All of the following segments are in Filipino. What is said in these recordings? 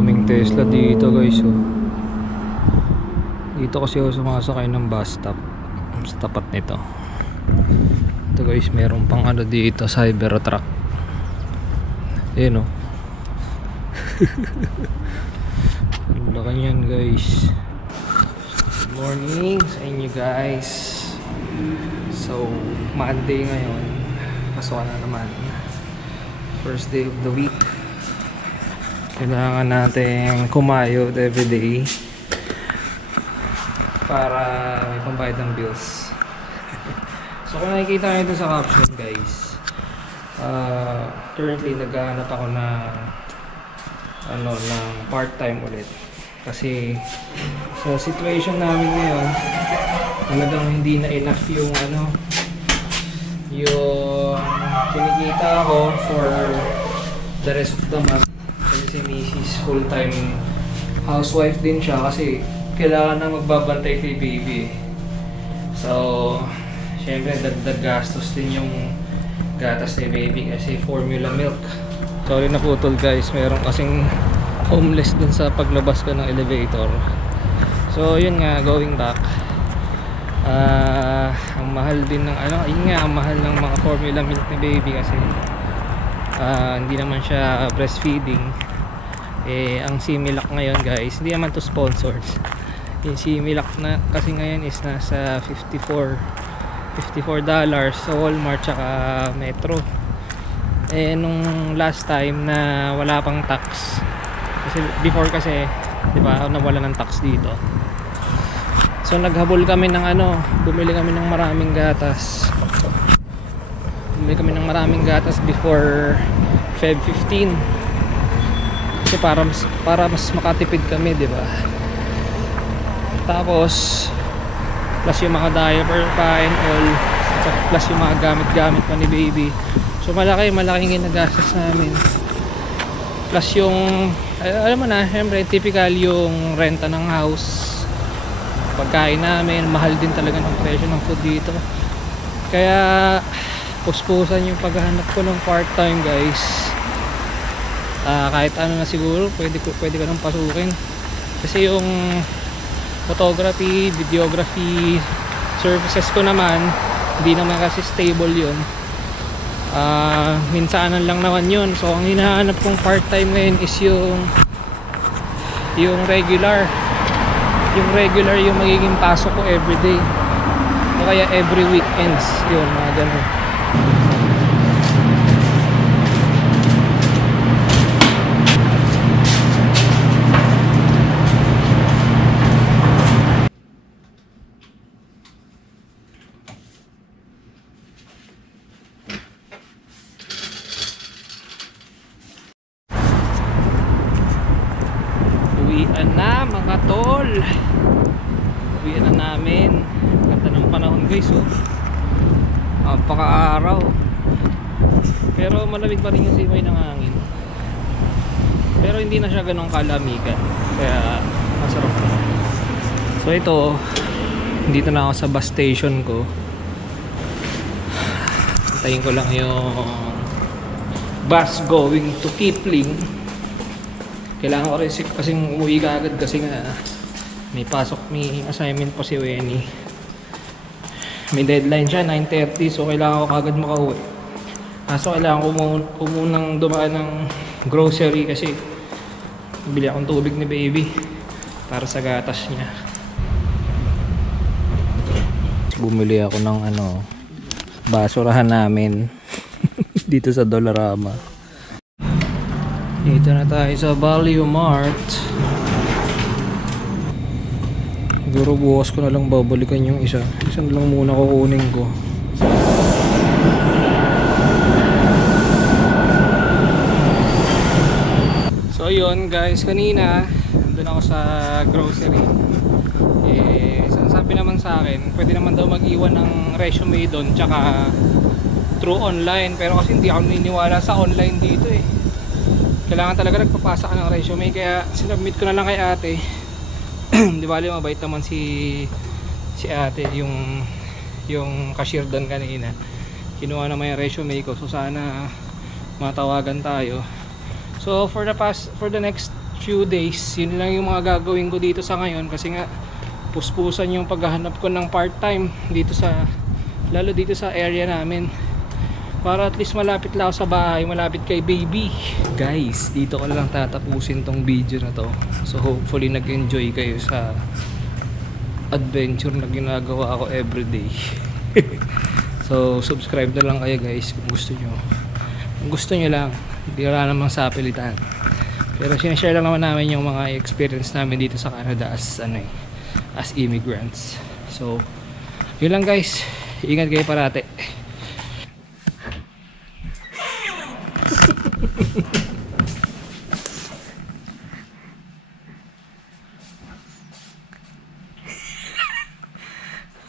Daming Tesla dito guys oh. Dito kasi ako sumasakay ng bus stop sa tapat nito. Ito guys, meron pang ano dito, Cybertruck. Ayun oh. Ang laki niyan guys. Good morning sa inyo guys. So Monday ngayon, pasok na naman, first day of the week. Kailangan natin kumayod everyday para may pambayad ng bills. So kung nakikita nyo ito sa caption guys, currently naghahanap ako ng part-time ulit. Kasi sa situation namin ngayon, talagang hindi na enough yung yung kinikita ko for the rest of the month. Kasi si Mrs. full-time housewife din siya kasi kailangan na magbabantay kay baby. So syempre dagdag gastos din yung gatas ni baby kasi formula milk. Sorry na putol guys, meron kasing homeless dun sa paglabas ko ng elevator. So yun nga, going back, ang mahal din ng yun nga, ang mahal ng mga formula milk ni baby kasi hindi naman siya breastfeeding. Ang Similac ngayon guys, hindi naman to sponsored. Yung Similac na kasi ngayon is nasa $54 sa Walmart tsaka Metro. Nung last time na wala pang tax, kasi before kasi diba nawala ng tax dito, so naghabol kami ng bumili kami ng maraming gatas. Before Feb 15 kasi para mas makatipid kami, di ba? Tapos plus yung mga diaper pa and all, plus yung mga gamit pa ni baby. So malaking ginagastos namin. Plus yung alam mo na, syempre typical yung renta ng house, pagkain namin, mahal din talaga ng presyo ng food dito. Kaya puspusan yung paghahanap ko ng part-time guys. Kahit na siguro pwede ko nang pasukin kasi yung photography, videography services ko naman hindi naman kasi stable yun. Minsanan lang naman yun. So ang hinahanap kong part-time ngayon is yung regular yung magiging pasok ko everyday o kaya every weekends, yun mga ganun. Uwian na mga tol, uwian na namin. Ganda ng panahon guys oh, napaka-araw pero malamig pa rin yung simoy ng hangin, pero hindi na siya ganong kalamigan kaya masarap na. So ito, dito na ako sa bus station ko, antayin ko lang yung bus going to Kipling. Kailangan ko rin kasing umuwi ka agad kasi nga may assignment pa si Wenny. May deadline siya 9:30, so kailangan ko kagad makauwi. So kailangan ko munang dumaan ng grocery kasi bili akong tubig ni baby para sa gatas niya. Bumili ako ng basurahan namin dito sa Dollarama. Dito na tayo sa Value Mart. Siguro bukas ko na lang babalikan yung isa na lang muna kukunin ko. So yun guys, kanina nandun ako sa grocery. Sabi naman sa akin, pwede naman daw mag-iwan ng resume doon tsaka through online, pero kasi hindi ako naniniwala sa online dito kailangan talaga nagpapasa ka ng resume, kaya sinubmit ko na lang kay ate. Di bali mabait naman si ate, yung cashier doon kanina, kinuha naman yung resume ko, so sana matawagan tayo. So for the next few days. Yun lang yung mga gagawin ko dito sa ngayon kasi nga puspusan yung paghahanap ko ng part-time dito sa, lalo dito sa area namin, para at least malapit lang ako sa bahay, malapit kay baby. Guys, dito ko lang tatapusin tong video na to. So hopefully nag-enjoy kayo sa adventure na ginagawa ako everyday. So subscribe na lang kayo guys kung gusto nyo. Kung gusto nyo lang, hindi wala namang sapilitan. Pero sinashare lang naman namin yung mga experience namin dito sa Canada as as immigrants. So yun lang guys, ingat kayo parate.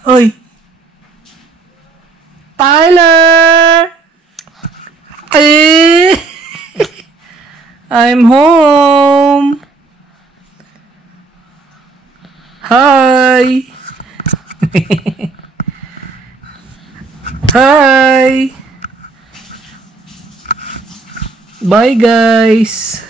Hoy Tyler! I'm home. Hi. Hi. Bye guys.